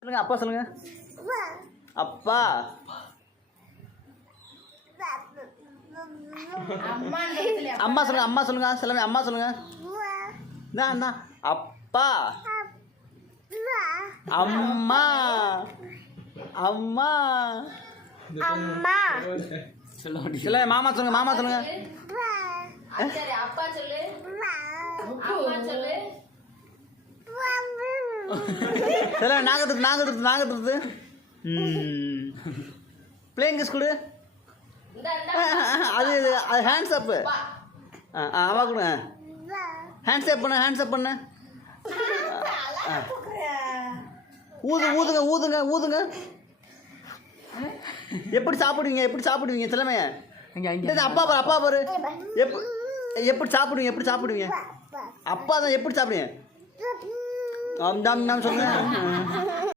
சொல்லுங்க அப்பா சொல்லுங்க. அப்பா. அம்மா சொல்லுங்க. அம்மா சொல்லுங்க. செல்லமே அம்மா சொல்லுங்க. தான் தான் அப்பா. அம்மா. அம்மா. அம்மா. சொல்ல மாமா சொல்லுங்க. மாமா சொல்லுங்க. சரி அப்பா சொல்லு. அம்மா சொல்லு. சொல்ல நாகத்துறது நாகத்துறது நாகத்துறது. Playing school. அது அது ஹேண்ட்ஸ் அப்பு. அம்மா கொடுங்க. ஹேண்ட்ஸ் அப் பண்ண. ஹேண்ட்ஸ் அப் பண்ண. ஊதுங்க ஊதுங்க ஊதுங்க. எப்படி சாப்பிடுவீங்க? எப்படி சாப்பிடுவீங்க? செல்லமே அப்பா பாரு. அப்பா பாரு. எப்படி சாப்பிடுவீங்க? எப்படி சாப்பிடுவீங்க? அப்பா தான் எப்படி சாப்பிடுவீங்க? சொல்லுங்க.